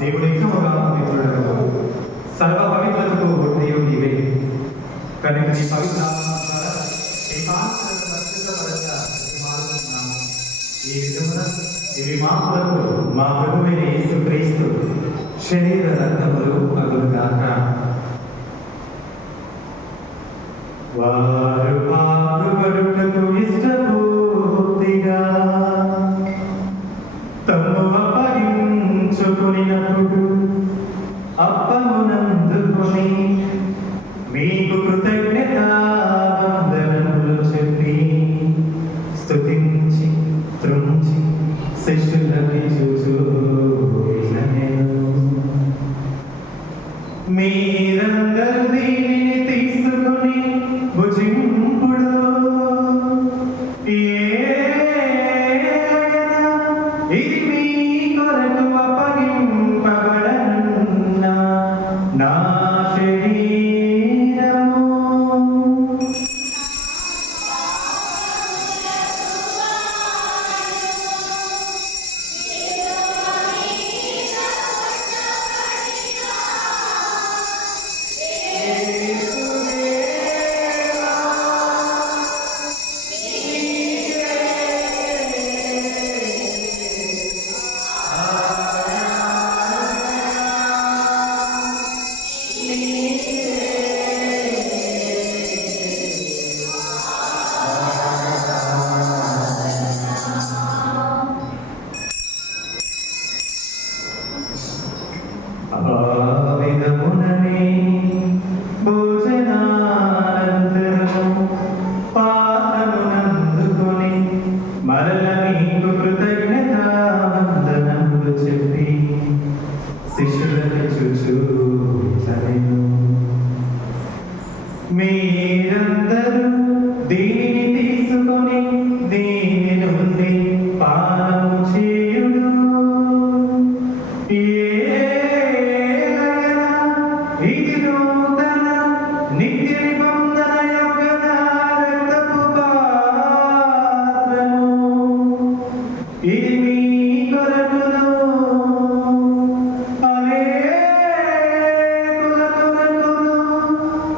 దేవుడు ఎక్కువగా పవిత్రుడవు, సర్వ పవిత్రతకు దేవుడు నీవే. కనుక నీ పవిత్ర ఈ విధమున ఇవి మా కొరకు మా ప్రభువైన యేసుక్రీస్తు శరీర రక్తములు అగుగాక. వారు పాటుపడుటకు ఇష్టపూర్తిగా తమ్ము అప్పగించుకొనినప్పుడు అప్పమునందుకొని మీకు కృతజ్ఞతావందనములు చెప్పి స్తుతించి త్రుంచి శిష్యులకిచ్చుచు మీరందరూ దీనిని తీసుకొని భుజింపుడు. ఇది మీ కొరకు అప్పగింపబడనున్న నా శరీరము. విధముననే భోజనానంతరము పాత్రమునందుకొని మరల మీకు కృతజ్ఞతావందనములు చెప్పి శిష్యులకిచ్చుచు చదివు మీరందరూ దీనిని తీసుకొని దీని నుండి పానము చేయుడు. ఇది నూతన నిత్య నిబంధన యొక్క నా రక్తపు పాత్రము. ఇది మీ కొరకును అనేకుల కొరకును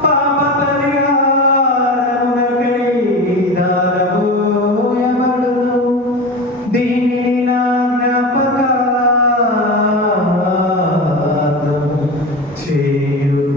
పాప పరిహారమునకై దారబోయబడును. దీనిని నా జ్ఞాపకార్థము చేయుడు.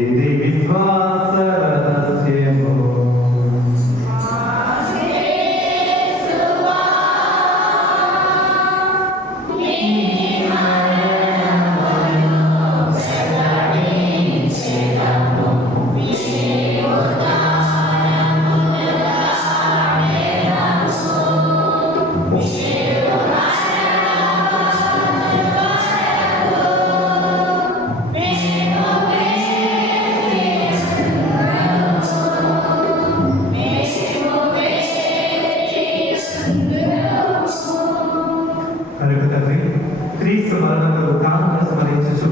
ఇది విశ్వాస రహస్యము. క్రీస్తు మరణంలో తాను స్మరించు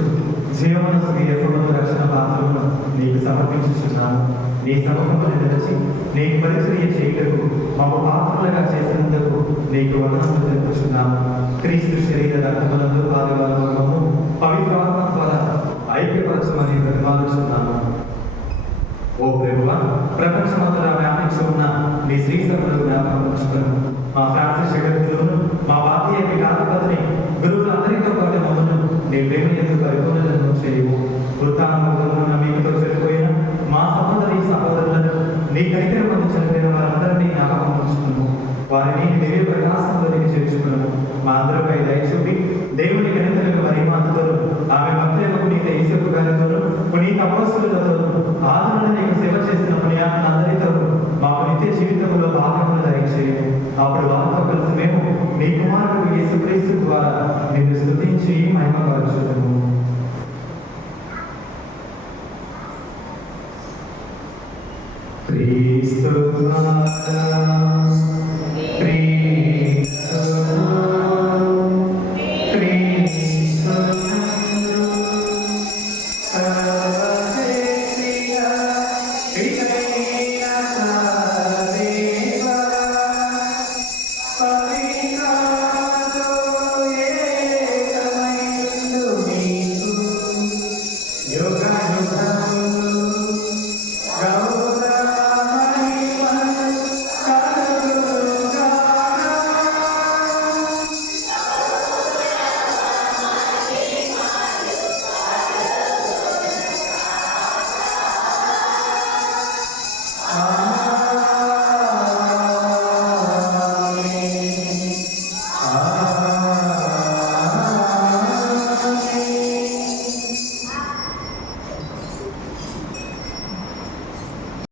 జీవనసు ఎప్పుడు రక్షణ పాత్రను నీకు సమర్పించుచున్నాను. నీ సమూహమును నిలిచి నీకు పరిచర్య చేయుటకు మమ్మ పాత్రలుగా చేసినందుకు నీకు వందనములు తెలుపుచున్నాను. క్రీస్తు శరీర రక్తములందు పాలువారము పవిత్రాత్మ ద్వారా ఐక్యపరచమని బ్రతిమాలుచున్నాను. ఓ ప్రభువా, ప్రపంచమంతటా వ్యాపించి ఉన్న నీ శ్రీసభను జ్ఞాపకం ఉంచుకును. మా ఫ్రాన్సిస్ జగద్గురువును, మా వాద్య వికాధిపతిని, గురువులందరితో పాటు మమ్మను నీ ప్రేమ ఎందుకు పరిపూర్ణతను చేయవు. వృత్తానుభవమున మీకుతో చనిపోయిన మా సహోదరి సహోదరులను నీ కనికరమందు చనిపోయిన వారందరినీ జ్ఞాపకం ఉంచుకును. వారిని దివ్య ప్రకాశంలోనికి చేర్చుకును. మా అందరిపై దయ చూపి దేవుని గణితలకు మహిమాతోను ఆమె భక్తులకు నీ యేసు గారితోను పునీత అపొస్తలులతో ఆదరణ నీకు సేవ చేసిన పుణ్యాత్మలందరితో మాకు నిత్య జీవితంలో భాగములు దయచేయము. అప్పుడు వారితో కలిసి మేము నీ కుమారుడు యేసుక్రీస్తు ద్వారా నిన్ను స్తుతించి మహిమపరచుదుము. క్రీస్తు ద్వారా